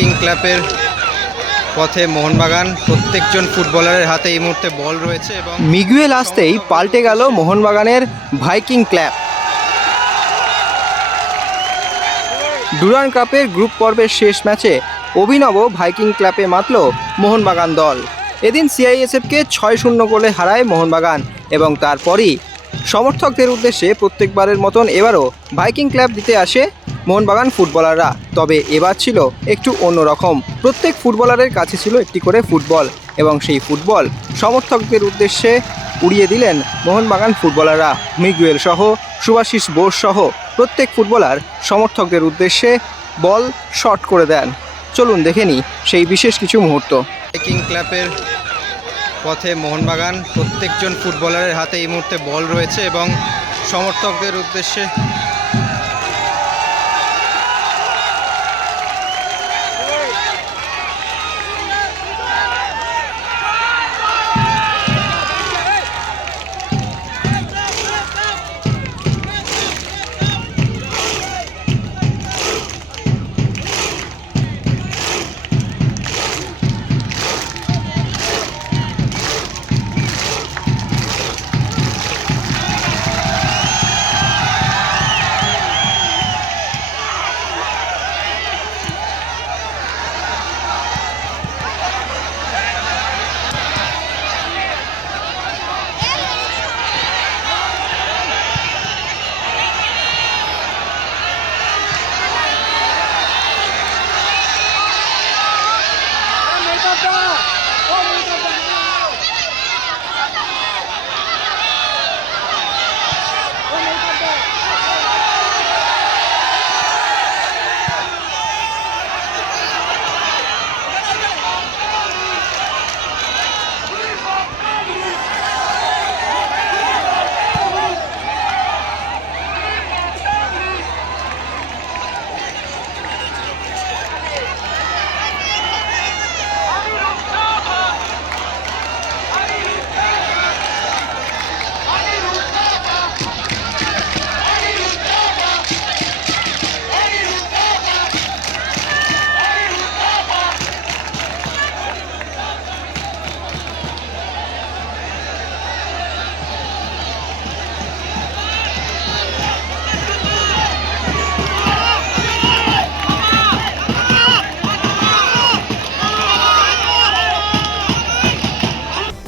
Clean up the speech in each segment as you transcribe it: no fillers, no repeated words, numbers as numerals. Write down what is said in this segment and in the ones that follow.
Viking ক্লাবের পথে মোহনবাগান। প্রত্যেকজন ফুটবলারের হাতে এই মুহূর্তে বল রয়েছে এবং মিগুয়েল আসতেই পাল্টে গেল মোহনবাগানের ভাইকিং ক্লাব। ডুরান্ড কাপের গ্রুপ পর্বের শেষ ম্যাচে অভিনব ভাইকিং ক্লাবে মাতল মোহনবাগান দল। এদিন সিআইএসএফকে 6-0 গোলে হারায় মোহনবাগান এবং তারপরই সমর্থকদের উদ্দেশ্যে প্রত্যেকবারের মতন এবারও ভাইকিং ক্লাব দিতে আসে মোহনবাগান ফুটবলাররা। তবে এবার ছিল একটু অন্যরকম। প্রত্যেক ফুটবলারের কাছে ছিল একটি করে ফুটবল এবং সেই ফুটবল সমর্থকদের উদ্দেশ্যে উড়িয়ে দিলেন মোহনবাগান ফুটবলাররা। মিগুয়েল সহ সুভাশিস বোস সহ প্রত্যেক ফুটবলার সমর্থকদের উদ্দেশ্যে বল শট করে দেন। চলুন দেখে নিই সেই বিশেষ কিছু মুহূর্ত। ভাইকিং ক্লাবের পথে মোহনবাগান। প্রত্যেকজন ফুটবলারের হাতে এই মুহূর্তে বল রয়েছে এবং সমর্থকদের উদ্দেশ্যে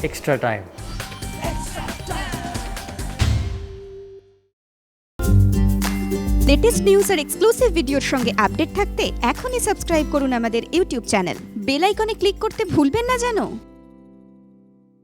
extra time. লেটেস্ট নিউজ আর এক্সক্লুসিভ ভিডিওর সঙ্গে আপডেট থাকতে এখনই সাবস্ক্রাইব করুন আমাদের ইউটিউব চ্যানেল। বেল আইকনে ক্লিক করতে ভুলবেন না যেন।